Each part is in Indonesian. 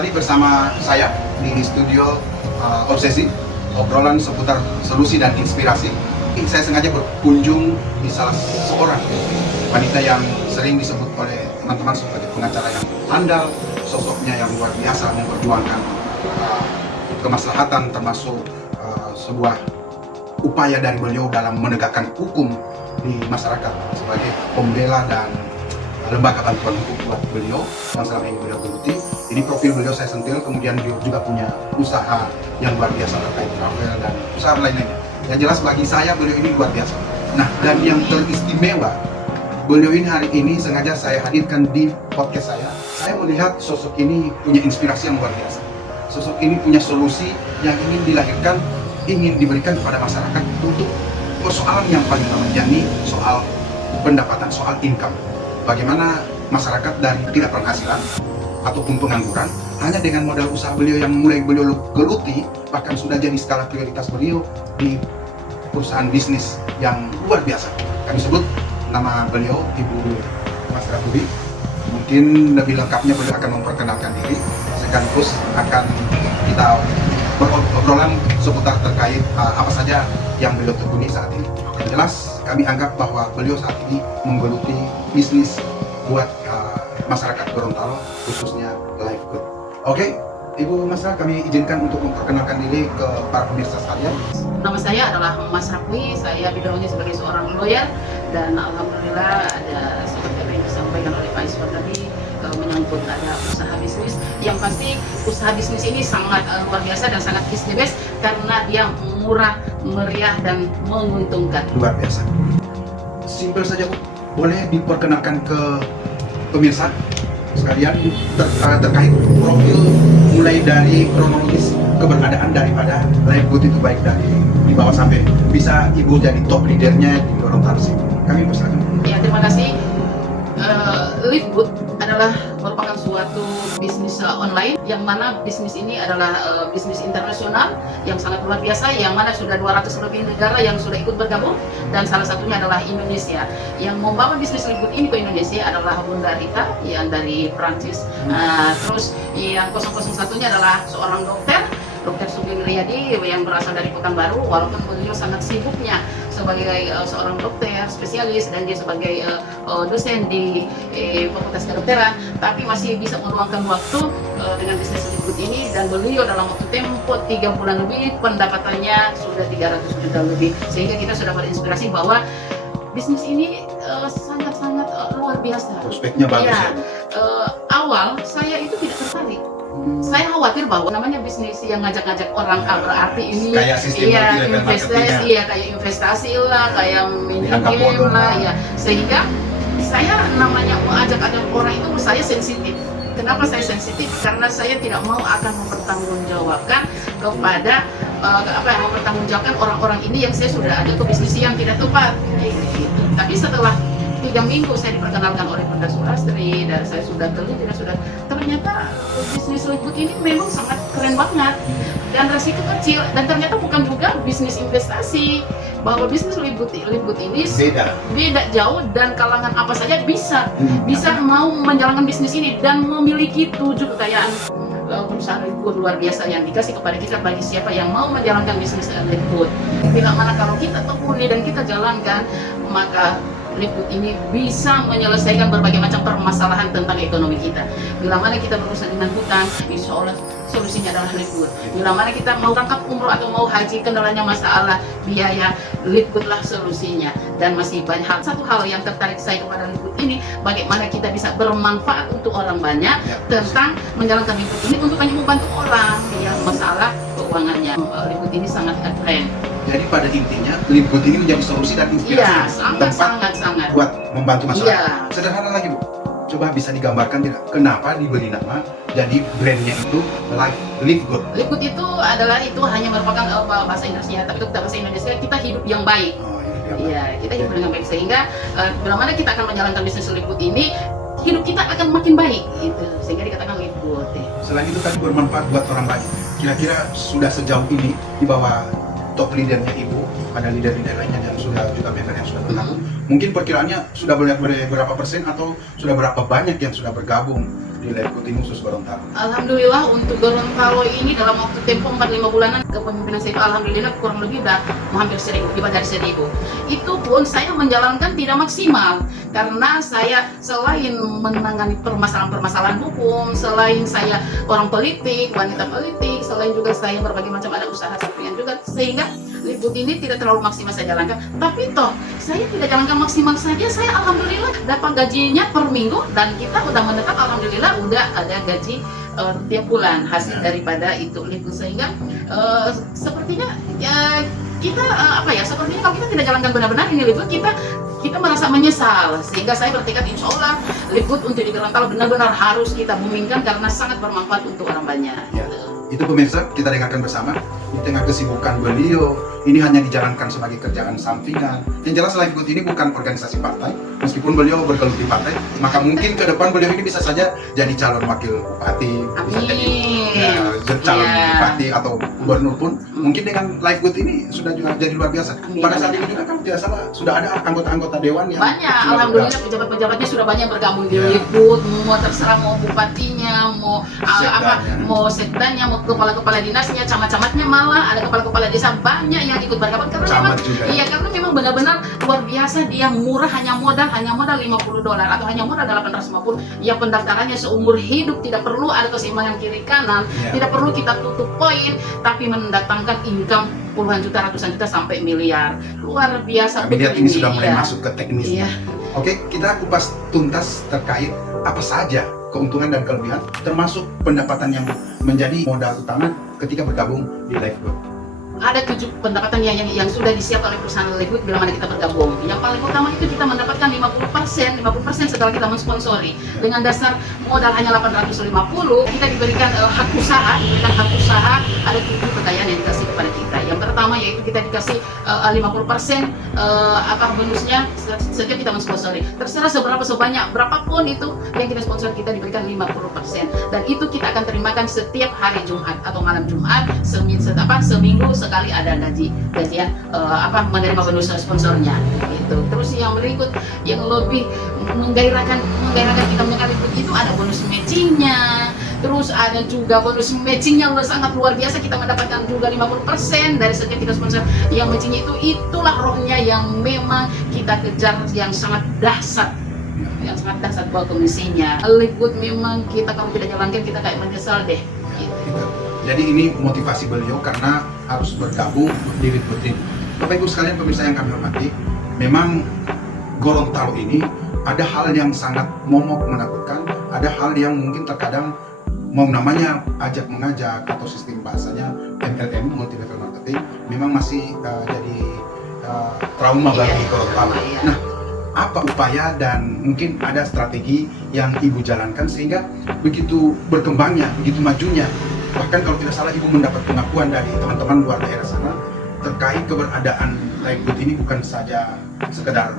kembali bersama saya di studio Obsesi, obrolan seputar solusi dan inspirasi. Saya sengaja berkunjung di salah seorang wanita yang sering disebut oleh teman-teman sebagai pengacara yang handal, sosoknya yang luar biasa memperjuangkan kemaslahatan, termasuk sebuah upaya dari beliau dalam menegakkan hukum di masyarakat sebagai pembela dan lembaga bantuan hukum buat beliau yang selama ini beliau geluti. Ini profil beliau saya sentil, kemudian beliau juga punya usaha yang luar biasa terkait travel dan usaha lainnya. Yang jelas bagi saya beliau ini luar biasa. Nah, dan yang teristimewa, beliau ini hari ini sengaja saya hadirkan di podcast saya. Saya melihat sosok ini punya inspirasi yang luar biasa. Sosok ini punya solusi yang ingin dilahirkan, ingin diberikan kepada masyarakat untuk persoalan yang paling utama, yakni soal pendapatan, soal income. Bagaimana masyarakat dari tidak penghasilan ataupun pengangguran hanya dengan modal usaha beliau yang mulai beliau geluti, bahkan sudah jadi skala prioritas beliau di perusahaan bisnis yang luar biasa. Kami sebut nama beliau Ibu Mas Raturi. Mungkin lebih lengkapnya beliau akan memperkenalkan diri, sekaligus akan kita berobrolan seputar terkait apa saja yang beliau tekuni saat ini. Yang jelas kami anggap bahwa beliau saat ini menggeluti bisnis buat masyarakat Gorontalo, khususnya Life Good. Oke, Ibu Masra, kami izinkan untuk memperkenalkan diri ke para pemirsa sekalian. Nama saya adalah Mas Rapwi, saya backgroundnya sebagai seorang lawyer, dan alhamdulillah ada seperti apa yang disampaikan oleh Pak Iswar tadi menyangkut ada usaha bisnis. Yang pasti usaha bisnis ini sangat luar biasa dan sangat is the best karena dia murah, meriah, dan menguntungkan. Luar biasa. Simpel saja Bu, boleh diperkenalkan ke pemirsa sekalian terkait profil mulai dari kronologis keberadaan daripada Life Good itu, baik dari di bawah sampai bisa Ibu jadi top leadernya di Gorontalo sini. Kami persilakan. Ya, terima kasih. Live Good adalah merupakan suatu bisnis online yang mana bisnis ini adalah bisnis internasional yang sangat luar biasa, yang mana sudah 200 lebih negara yang sudah ikut bergabung, dan salah satunya adalah Indonesia. Yang membawa bisnis Live Good ini ke Indonesia adalah Bunda Rita yang dari Prancis. Terus yang 001-nya adalah seorang Dokter Sugeng Riyadi yang berasal dari Pekanbaru, walaupun beliau sangat sibuknya sebagai seorang dokter spesialis dan dia sebagai dosen di Fakultas Kedokteran, tapi masih bisa meluangkan waktu dengan bisnis Live Good ini, dan beliau dalam waktu tempo 3 bulan lebih pendapatannya sudah 300 juta lebih, sehingga kita sudah berinspirasi bahwa bisnis ini sangat-sangat luar biasa. Prospeknya bagus ya. Awal saya itu tidak tertarik. Saya khawatir bahwa namanya bisnis yang ngajak-ngajak orang berarti ini kayak sistem investasi, kayak investasi lah, kayak mini game lah, ya. Sehingga saya namanya mengajak-ajak orang itu saya sensitif. Kenapa saya sensitif? Karena saya tidak mau akan mempertanggungjawabkan kepada mempertanggungjawabkan orang-orang ini yang saya sudah ada ke bisnis yang tidak tepat. Gitu. Tapi setelah 3 minggu saya diperkenalkan oleh Bunda Surastri dan saya sudah teliti dan sudah ternyata bisnis Live Good ini memang sangat keren banget dan resiko kecil, dan ternyata bukan juga bisnis investasi, bahwa bisnis Live Good ini beda jauh, dan kalangan apa saja bisa mau menjalankan bisnis ini dan memiliki 7 kekayaan perusahaan Live Good luar biasa yang dikasih kepada kita bagi siapa yang mau menjalankan bisnis Live Good. Bila mana kalau kita tekuni dan kita jalankan, maka Live Good ini bisa menyelesaikan berbagai macam permasalahan tentang ekonomi kita. Bila mana kita berurusan dengan hutang, insya Allah solusinya adalah Live Good. Bila mana kita mau berangkat umroh atau mau haji, kendalanya masalah biaya, Live Good lah solusinya. Dan masih banyak hal. Satu hal yang tertarik saya kepada Live Good ini, bagaimana kita bisa bermanfaat untuk orang banyak tentang menjalankan Live Good ini untuk hanya membantu orang yang masalah keuangannya. Live Good ini sangat keren. Jadi pada intinya Live Good ini menjadi solusi dan inspirasi sangat buat membantu masyarakat. Iya. Sederhana lagi Bu, coba bisa digambarkan tidak kenapa diberi nama jadi brandnya itu Live Good? Live Good itu hanya merupakan bahasa Inggrisnya, tapi itu bahasa Indonesia kita hidup yang baik. Iya, kita hidup dengan baik, sehingga bila mana kita akan menjalankan bisnis Live Good ini, hidup kita akan makin baik, gitu. Sehingga dikatakan Live Good. Selain itu tadi bermanfaat buat orang banyak. Kira-kira sudah sejauh ini di bawah top leadernya Ibu, ada leader-leader lainnya yang sudah juga member yang sudah bergabung. Mungkin perkiraannya sudah berapa persen atau sudah berapa banyak yang sudah bergabung di Lifegood ini khusus Gorontalo? Alhamdulillah untuk Gorontalo ini dalam waktu tempo 4-5 bulanan kepemimpinan saya itu alhamdulillah kurang lebih udah hampir 1000, lebih dari 1000. Itu pun saya menjalankan tidak maksimal karena saya selain menangani permasalahan-permasalahan hukum, selain saya orang politik, wanita politik, selain juga saya berbagai macam ada usaha sampingan juga, sehingga Lifegood ini tidak terlalu maksimal saya jalankan. Tapi toh saya tidak jalankan maksimal saja, saya alhamdulillah dapat gajinya per minggu dan kita udah menetap alhamdulillah udah ada gaji tiap bulan hasil daripada itu Lifegood, sehingga sepertinya ya kita sepertinya kalau kita tidak jalankan benar-benar ini Lifegood, kita merasa menyesal, sehingga saya bertekad insya Allah Lifegood untuk di Gorontalo benar-benar harus kita boomingkan karena sangat bermanfaat untuk orang banyak. Ya. Itu pemirsa, kita dengarkan bersama. Di tengah kesibukan beliau, ini hanya dijalankan sebagai kerjaan sampingan. Yang jelas Lifegood ini bukan organisasi partai. Meskipun beliau bergelut di partai, maka mungkin ke depan beliau ini bisa saja jadi calon wakil bupati, bisa jadi calon bupati atau gubernur pun. Mungkin dengan Lifegood ini sudah juga jadi luar biasa. Pada saat ini juga kan tidak salah sudah ada anggota-anggota dewan yang banyak. Alhamdulillah pejabat-pejabatnya sudah banyak bergabung di Lifegood. Mau terserah mau bupatinya, mau sekdanya, mau kepala-kepala dinasnya, camat-camatnya, malah ada kepala-kepala desa banyak yang ikut bergabung karena karena memang benar-benar luar biasa. Dia murah, hanya modal $50 atau hanya modal 850 yang pendaftarannya seumur hidup, tidak perlu ada keseimbangan kiri kanan, tidak perlu kita tutup poin, tapi mendatangkan income puluhan juta, ratusan juta sampai miliar. Luar biasa. Kami lihat ini sudah mulai masuk ke teknisnya. Iya. Oke, kita kupas tuntas terkait apa saja keuntungan dan kelebihan, termasuk pendapatan yang menjadi modal utama ketika bergabung di Lifegood. Ada 7 pendapatan yang sudah disiapkan oleh perusahaan Lifegood bila mana kita bergabung. Yang paling utama itu kita mendapatkan 50% setelah kita mensponsori. Dengan dasar modal hanya 850, kita diberikan hak usaha, ada 7 kekayaan yang dikasih kepada kita. Yang pertama yaitu kita dikasih 50% bonusnya setiap kita mensponsori. Terserah sebanyak berapapun itu yang kita sponsor, kita diberikan 50%. Dan itu kita akan terimakan setiap hari Jumat atau malam Jumat, seminggu sekali ada gajian menerima bonus sponsornya gitu. Terus yang berikut yang lebih menggairahkan kita mengenai itu ada bonus matchingnya. Terus ada juga bonus matching yang sangat luar biasa, kita mendapatkan juga 50% dari setiap kita sponsor. Yang matchingnya itulah rohnya yang memang kita kejar, yang sangat dahsyat buat komisinya. Lifegood memang kita kalau tidak jalankan kita kayak menyesal deh gitu. Jadi ini motivasi beliau karena harus bergabung di Lifegood ini. Bapak Ibu sekalian pemirsa yang kami hormati, memang Gorontalo ini ada hal yang sangat momok menakutkan, ada hal yang mungkin terkadang mau namanya ajak mengajak atau sistem bahasanya MLM, multi level marketing, memang masih jadi trauma bagi Gorontalo. Nah, apa upaya dan mungkin ada strategi yang Ibu jalankan sehingga begitu berkembangnya, begitu majunya, bahkan kalau tidak salah Ibu mendapat pengakuan dari teman-teman luar daerah sana terkait keberadaan Lifegood ini bukan saja sekedar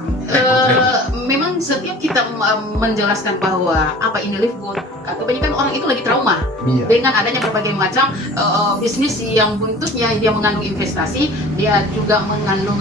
memang setiap kita menjelaskan bahwa apa ini Lifegood, kebanyakan orang itu lagi trauma dengan adanya berbagai macam bisnis yang buntutnya dia mengandung investasi, dia juga mengandung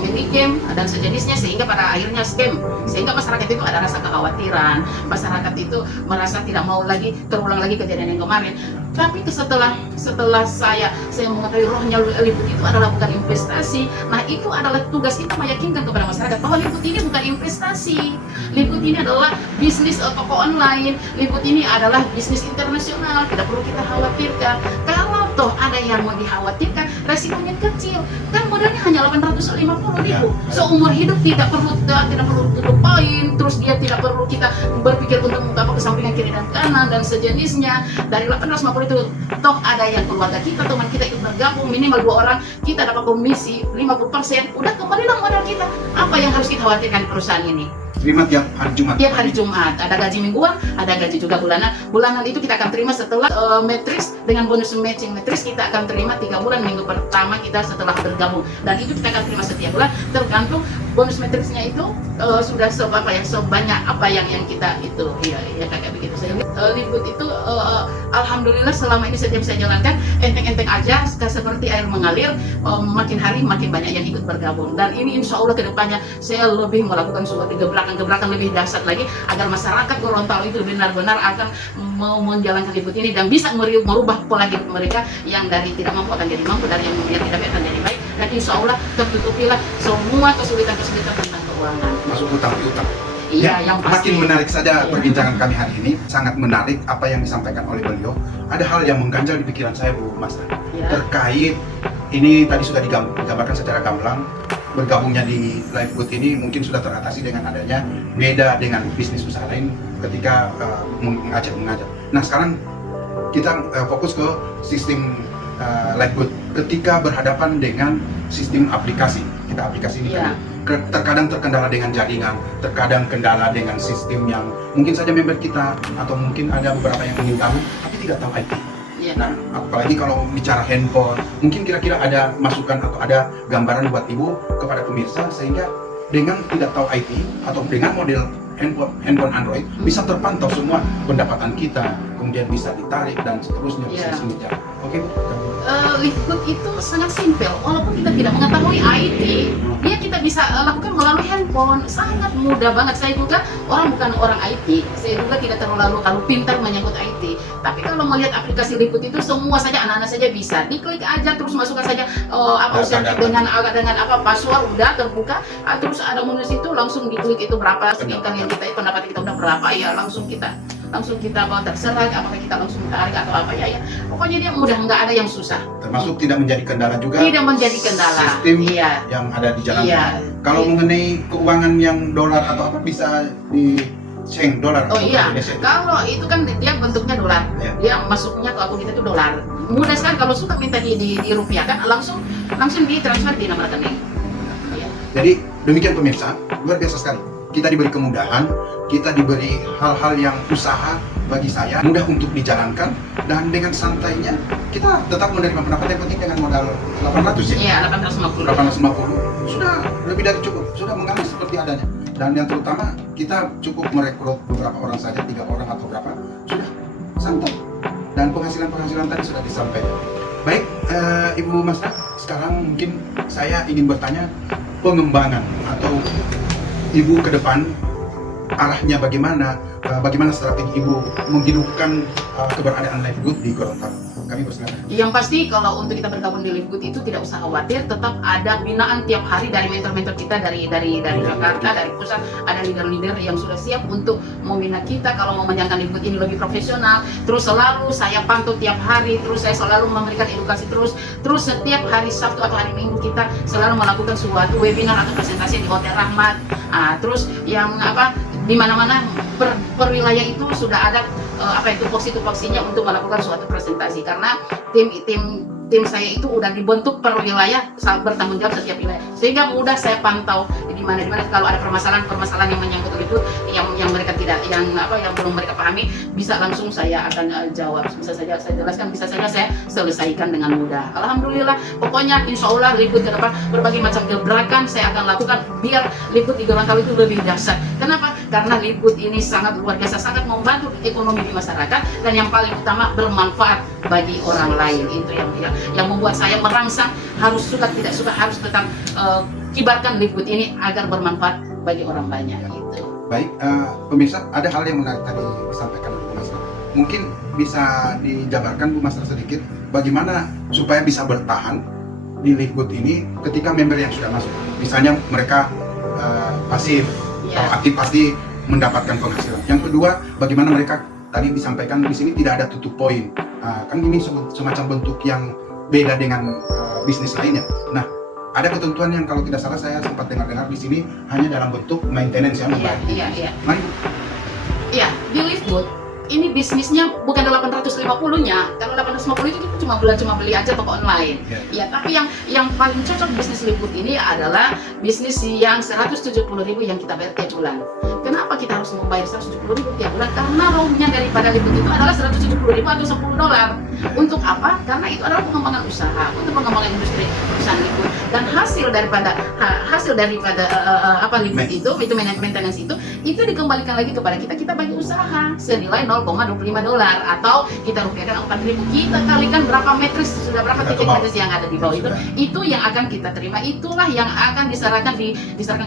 mini game dan sejenisnya, sehingga pada akhirnya scam, sehingga masyarakat itu ada rasa kekhawatiran, masyarakat itu merasa tidak mau lagi terulang lagi kejadian yang kemarin. Tapi setelah saya mengetahui rohnya Lifegood itu adalah bukan investasi. Nah, itu adalah tugas kita meyakinkan kepada masyarakat bahwa Lifegood ini bukan investasi. Lifegood ini adalah bisnis toko online. Lifegood ini adalah bisnis internasional. Tidak perlu kita khawatirkan. Kalau toh ada yang mau dikhawatirkan, resikonya kecil. Kan modalnya hanya 850.000. Seumur hidup tidak perlu tutup poin. Terus dia tidak perlu kita berpikir untuk kesampingan kiri dan kanan dan sejenisnya. Dari 850 itu toh ada yang keluarga kita, teman kita ikut bergabung minimal 2 orang, kita dapat komisi 50%, udah kembalilah modal kita. Apa yang harus kita khawatirkan di perusahaan ini? Terima tiap hari Jumat. Tiap hari Jumat ada gaji mingguan, ada gaji juga bulanan. Bulanan itu kita akan terima setelah matrix dengan bonus matching. Matrix kita akan terima 3 bulan, minggu pertama kita setelah bergabung, dan itu kita akan terima setiap bulan tergantung bonus matriksnya itu sudah sebanyak apa yang kita itu ya kayak begitu. Sehingga Liquid itu alhamdulillah selama ini setiap saya jalankan enteng-enteng aja, seperti air mengalir, makin hari makin banyak yang ikut bergabung, dan ini insya Allah kedepannya saya lebih melakukan suatu gebrakan lebih dahsyat lagi agar masyarakat Gorontalo itu benar-benar akan mau menjalankan Liquid ini dan bisa merubah pola hidup mereka yang dari tidak mampu akan jadi mampu, dari yang tidak baik akan jadi baik, dan insya Allah tertutupilah semua kesulitan-kesulitan tentang keuangan. Masuk utang piutang. Iya, yang pasti. Makin menarik saja Iya. perbincangan kami hari ini. Sangat menarik apa yang disampaikan oleh beliau. Ada hal yang mengganjal di pikiran saya, Bu Mas. Ya. Terkait ini tadi sudah digambarkan secara gamblang. Bergabungnya di Livegood ini mungkin sudah teratasi dengan adanya beda dengan bisnis usaha lain ketika mengajar. Nah sekarang kita fokus ke sistem Livegood ketika berhadapan dengan sistem aplikasi. Kita aplikasi ini Iya. terkadang terkendala dengan jaringan, terkadang kendala dengan sistem yang mungkin saja member kita atau mungkin ada beberapa yang ingin tahu tapi tidak tahu IT. Iya. Nah, apalagi kalau bicara handphone, mungkin kira-kira ada masukan atau ada gambaran buat Ibu kepada pemirsa sehingga dengan tidak tahu IT atau dengan model handphone Android bisa terpantau semua pendapatan kita, kemudian bisa ditarik dan seterusnya bisa Iya. disejar. Oke, Bu. Liquid itu sangat simpel, walaupun kita tidak mengetahui IT, dia kita bisa lakukan melalui handphone, sangat mudah banget. Saya juga bukan orang IT, saya juga tidak terlalu pintar menyangkut IT. Tapi kalau melihat aplikasi Liquid itu semua saja anak-anak saja bisa, diklik aja terus masukkan saja Data. dengan apa password udah terbuka, terus ada menu situ langsung diklik itu berapa sedangkan yang kita pendapat kita udah berapa ya langsung kita mau terserah apakah kita langsung tarik atau apa ya pokoknya dia mudah, nggak ada yang susah, Termasuk tidak menjadi kendala juga tidak menjadi kendala. sistem Iya. yang ada di jalan. Iya. Kalau mengenai keuangan yang dolar atau apa bisa di Sheng dolar Oh atau iya, Indonesia itu. kalau itu kan dia bentuknya dolar, Iya. dia masuknya ke akun kita itu dolar. Mudah sekali kalau suka minta di rupiah kan langsung ditransfer di nomor rekening. Iya. Jadi demikian pemirsa, luar biasa sekali. Kita diberi kemudahan, kita diberi hal-hal yang usaha bagi saya mudah untuk dijalankan dan dengan santainya kita tetap menerima pendapat yang penting dengan modal 800 ya. Iya, 850. 850 sudah lebih dari cukup, sudah mengalir seperti adanya. Dan yang terutama kita cukup merekrut beberapa orang saja, 3 orang atau berapa, sudah santai. Dan penghasilan tadi sudah disampaikan. Baik, Ibu Masra, sekarang mungkin saya ingin bertanya pengembangan atau Ibu ke depan arahnya bagaimana strategi Ibu menghidupkan keberadaan Livegood di Gorontalo. Kami persilakan. Yang pasti kalau untuk kita bergabung di Livegood itu tidak usah khawatir, tetap ada binaan tiap hari dari mentor-mentor kita dari Jakarta, dari pusat, ada leader-leader yang sudah siap untuk membina kita kalau mau menjalankan Livegood ini lebih profesional. Terus selalu saya pantau tiap hari, terus saya selalu memberikan edukasi terus setiap hari Sabtu atau hari Minggu kita selalu melakukan suatu webinar atau presentasi di Hotel Rahmat. Terus yang di mana-mana per wilayah itu sudah ada tupoksi-tupoksinya untuk melakukan suatu presentasi karena tim saya itu udah dibentuk per wilayah bertanggung jawab setiap wilayah sehingga mudah saya pantau di mana kalau ada permasalahan yang menyangkut itu yang mereka tidak yang belum mereka pahami bisa langsung saya akan jawab, bisa saja saya jelaskan, bisa saja saya selesaikan dengan mudah. Alhamdulillah, pokoknya insya Allah Livegood ke depan berbagai macam gebrakan saya akan lakukan biar Livegood di Gorontalo itu lebih dahsyat. Kenapa? Karena Livegood ini sangat luar biasa, sangat membantu ekonomi di masyarakat dan yang paling utama bermanfaat bagi orang lain. Itu yang membuat saya merangsang harus suka tidak suka harus tetap kibarkan Livegood ini agar bermanfaat bagi orang banyak. Gitu. Baik, pemirsa, ada hal yang menarik tadi disampaikan oleh Bu Masra. Mungkin bisa dijabarkan Bu Masra sedikit bagaimana supaya bisa bertahan di Livegood ini ketika member yang sudah masuk. Misalnya mereka pasif atau aktif pasti mendapatkan penghasilan. Yang kedua, bagaimana mereka tadi disampaikan di sini tidak ada tutup poin. Kan ini semacam bentuk yang beda dengan bisnis lainnya. Nah, ada ketentuan yang kalau tidak salah saya sempat dengar-dengar di sini hanya dalam bentuk maintenance ya. Iya. Mari. Iya, di Livegood ini bisnisnya bukan 850-nya. Kalau 850 itu kita cuma beli aja toko online. Ya, tapi yang paling cocok bisnis Livegood ini adalah bisnis yang 170.000 yang kita bayar tiap bulan. Kenapa kita harus membayar 170.000 tiap bulan? Karena rohnya daripada Livegood itu adalah 170.000 atau $10. Untuk apa? Karena itu adalah pengembangan usaha, untuk pengembangan industri perusahaan Livegood. dan hasil daripada apa liquid itu maintenance itu dikembalikan lagi kepada kita bagi usaha senilai $0,25 atau kita rupiahkan 4.000, kita kalikan berapa metris, sudah berapa titik metris yang ada di bawah itu yang akan kita terima, itulah yang akan diserahkan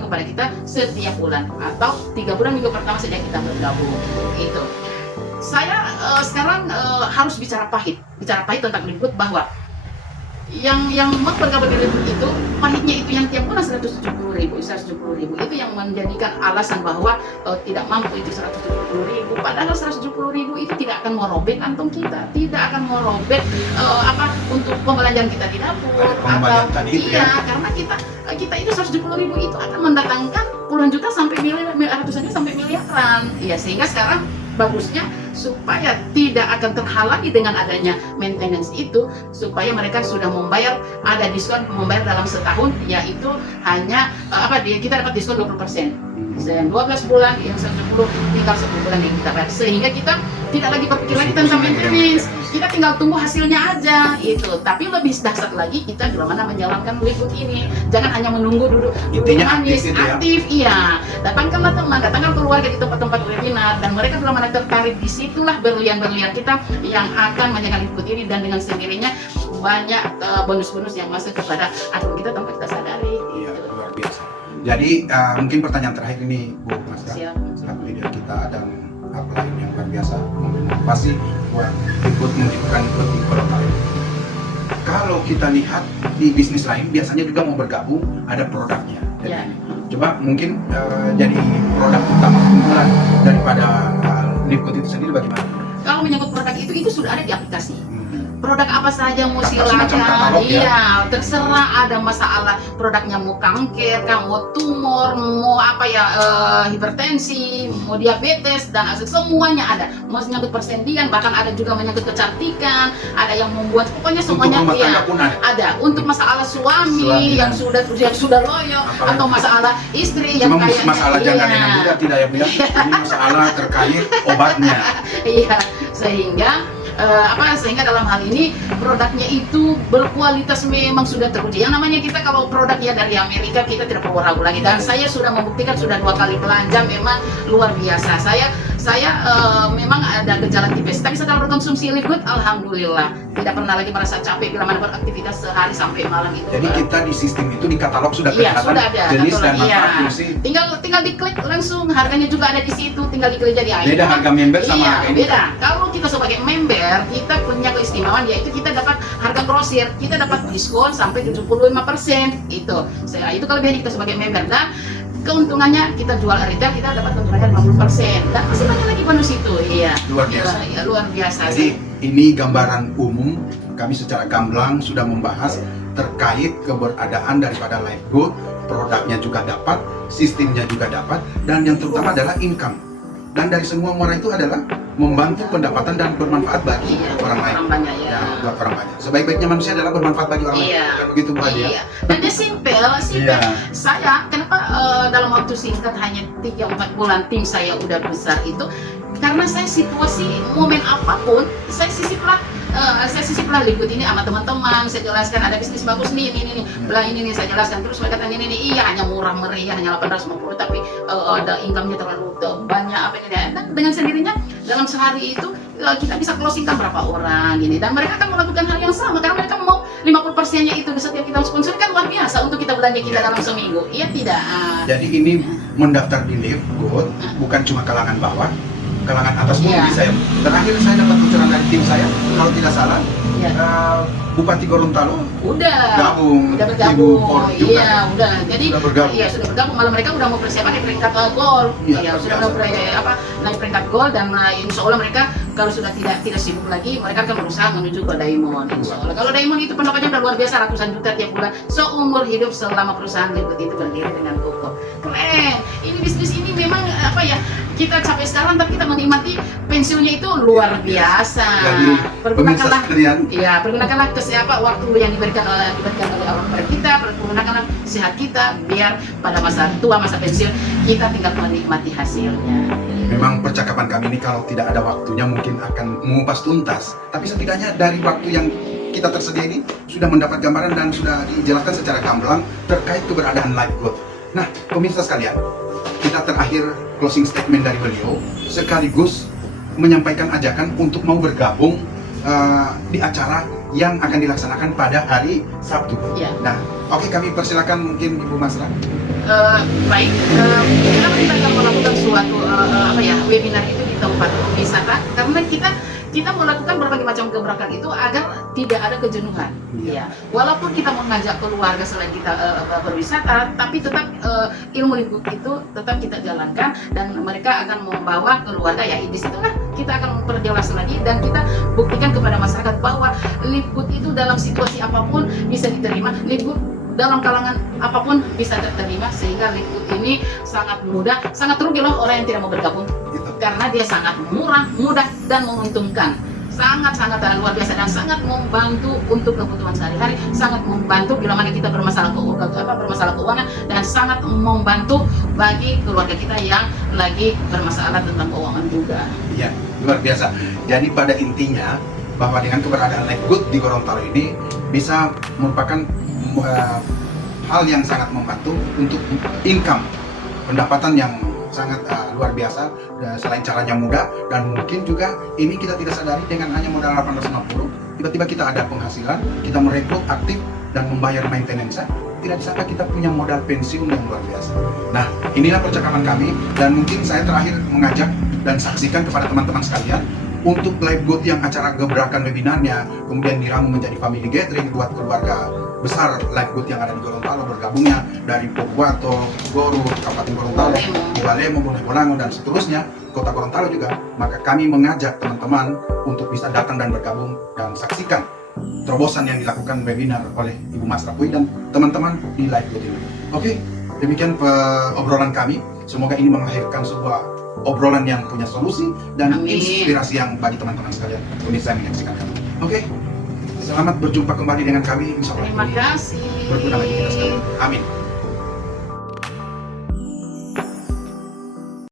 kepada kita setiap bulan atau 3 bulan minggu pertama sejak kita bergabung. Itu saya sekarang harus bicara pahit tentang Liquid, bahwa yang mau bergabung di Liquid itu pahitnya itu yang tiap bulan 170.000 itu yang menjadikan alasan bahwa tidak mampu itu 170.000, padahal 170.000 itu tidak akan merobek kantong kita, tidak akan merobek untuk pembelanjaan kita di dapur atau karena kita itu 170.000 itu akan mendatangkan puluhan juta sampai ratusan juta sampai miliaran ya, sehingga sekarang bagusnya supaya tidak akan terhalangi dengan adanya maintenance itu, supaya mereka sudah membayar, ada diskon membayar dalam setahun, yaitu hanya kita dapat diskon 20%. 12 bulan yang 110 tinggal 10 bulan yang kita bayar, sehingga kita tidak lagi berpikir lagi tentang maintenance, kita tinggal tunggu hasilnya aja itu. Tapi lebih dahsyat lagi kita dalam mana menjalankan Liquid ini, jangan hanya menunggu duduk manis, aktif iya, datangkanlah teman, datangkan keluarga di tempat-tempat webinar, dan mereka dalam mana tertarik, disitulah berlian-berlian kita yang akan menjalankan Liquid ini, dan dengan sendirinya banyak bonus-bonus yang masuk kepada akun kita tanpa kita sadari. Iya, luar biasa. Jadi mungkin pertanyaan terakhir ini Bu Mas, selaku leader kita dan upline yang luar biasa memotivasi buat ikut menunjukkan lebih lain. Kalau kita lihat di bisnis lain biasanya juga mau bergabung ada produknya. Coba mungkin jadi produk utama unggulan daripada Liquid itu sendiri bagaimana? Kalau menyangkut produk itu sudah ada di aplikasi. Produk apa saja mau silakan, terserah. Ada masalah produknya, mau kanker, mau tumor, mau hipertensi, mau diabetes dan semuanya ada. Mau menyangkut persendian, bahkan ada juga menyangkut kecantikan, ada yang membuat, pokoknya semuanya ada. Untuk masalah suami yang sudah loyo, atau masalah istri yang kayak masalah jangka juga tidak ya Bu ya. Ini masalah terkait obatnya. Iya, sehingga dalam hal ini produknya itu berkualitas, memang sudah teruji. Yang namanya kita kalau produknya dari Amerika kita tidak perlu ragu lagi, dan saya sudah membuktikan, sudah 2 kali belanja, memang luar biasa. Saya memang ada gejala tipes, tapi setelah berkonsumsi Liquid, alhamdulillah tidak pernah lagi merasa capek bila mana beraktivitas sehari sampai malam itu. Jadi kita di sistem itu di katalog sudah kelihatan jenis dan manfaat fungsi. Tinggal diklik langsung, harganya juga ada di situ, tinggal diklik jadi beda harga member sama harga ini. Beda. Kalau kita sebagai member, kita punya keistimewaan yaitu kita dapat harga grosir, kita dapat diskon sampai 75% itu. Itu kelebihan kita sebagai member, dan keuntungannya kita jual retail kita dapat keuntungannya 50%, dan masih banyak lagi bonus itu. Iya. Luar biasa. Jadi ini gambaran umum, kami secara gamblang sudah membahas terkait keberadaan daripada Liquid, produknya juga dapat, sistemnya juga dapat, dan yang terutama adalah income. Dan dari semua muara itu adalah membantu pendapatan dan bermanfaat bagi orang lain. Buat orang banyak. Sebaik-baiknya manusia adalah bermanfaat bagi orang lain. Kan begitu Bu Adi ya? Dan dia simple. Saya kenapa dalam waktu singkat hanya 3-4 bulan tim saya udah besar itu, karena saya situasi momen apapun saya sisiplah Liquid ini sama teman-teman, saya jelaskan ada bisnis bagus nih, ini saya jelaskan, terus mereka tanya ini hanya murah meriah, hanya 850, tapi ada income-nya terlalu banyak dan dengan sendirinya dalam sehari itu kita bisa closingkan berapa orang ini, dan mereka akan melakukan hal yang sama karena mereka mau 50%-nya itu setiap kita sponsor, kan luar biasa untuk kita belanja kita dalam seminggu. Iya tidak. Jadi ini mendaftar di Liquid bukan cuma kalangan bawah, kalangan atas pun bisa ya. Terakhir saya dapat bocoran dari tim saya, kalau tidak salah, Bupati Gorontalo udah bergabung. Iya, udah. Jadi sudah bergabung. Iya, sudah bergabung. Malah mereka udah mau persiapan di peringkat gold. Sudah naik peringkat gold, dan insya Allah mereka kalau sudah tidak sibuk lagi, mereka akan berusaha menuju ke Diamond. Insya Allah. Kalau Diamond itu pendapatannya udah luar biasa, ratusan juta tiap bulan, seumur hidup selama perusahaan Liquid itu berdiri dengan kokoh. Keren. Ini bisnis ini memang kita capek sekarang, tapi kita menikmati pensiunnya itu luar biasa. Pergunakanlah waktu yang diberikan oleh Allah kepada kita, pergunakanlah sehat kita, biar pada masa tua, masa pensiun kita tinggal menikmati hasilnya. Memang percakapan kami ini kalau tidak ada waktunya mungkin akan mengupas tuntas, tapi setidaknya dari waktu yang kita tersedia ini sudah mendapat gambaran dan sudah dijelaskan secara gamblang terkait keberadaan Life Growth. Nah, pemirsa sekalian, kita terakhir closing statement dari beliau sekaligus menyampaikan ajakan untuk mau bergabung di acara yang akan dilaksanakan pada hari Sabtu. Ya. Nah, oke, kami persilakan mungkin Ibu Masra. Baik, kenapa kita akan melakukan suatu webinar itu di tempat wisata? Karena kita melakukan berbagai macam gebrakan itu agar tidak ada kejenuhan. Ya, walaupun kita mengajak keluarga selain kita berwisata, tapi tetap ilmu lingkup itu tetap kita jalankan dan mereka akan membawa keluarga. Ya, di situlah kita akan memperjelas lagi dan kita buktikan kepada masyarakat bahwa lingkup itu dalam situasi apapun bisa diterima. Lingkup dalam kalangan apapun bisa diterima, sehingga lingkup ini sangat mudah, sangat rugi loh orang yang tidak mau bergabung Gitu. karena dia sangat murah, mudah dan menguntungkan, sangat luar biasa dan sangat membantu untuk kebutuhan sehari-hari, sangat membantu bila mana kita bermasalah keuangan dan sangat membantu bagi keluarga kita yang lagi bermasalah tentang keuangan juga. Iya, luar biasa. Jadi pada intinya bahwa dengan keberadaan Life Good di Gorontalo ini bisa merupakan hal yang sangat membantu untuk income, pendapatan yang sangat luar biasa. Selain caranya mudah dan mungkin juga ini kita tidak sadari dengan hanya modal 850 tiba-tiba kita ada penghasilan, kita merekrut aktif dan membayar maintenance, tidak disangka kita punya modal pensiun yang luar biasa. Nah, inilah percakapan kami dan mungkin saya terakhir mengajak dan saksikan kepada teman-teman sekalian untuk Life Good yang acara gebrakan webinarnya kemudian diramu menjadi family gathering buat keluarga besar Life Good yang ada di Gorontalo, bergabungnya dari Poguato, Goro, Kabupaten Gorontalo, Bualemo, Bolango dan seterusnya, Kota Gorontalo juga. Maka kami mengajak teman-teman untuk bisa datang dan bergabung dan saksikan terobosan yang dilakukan webinar oleh Ibu Masra Pui dan teman-teman di Life Good ini. Oke, demikian obrolan kami. Semoga ini melahirkan sebuah obrolan yang punya solusi dan inspirasi yang bagi teman-teman sekalian pemirsa yang menyaksikan kami. Oke, selamat berjumpa kembali dengan kami. Insya Allah. Terima kasih. Berguna bagi kita sekalian. Amin.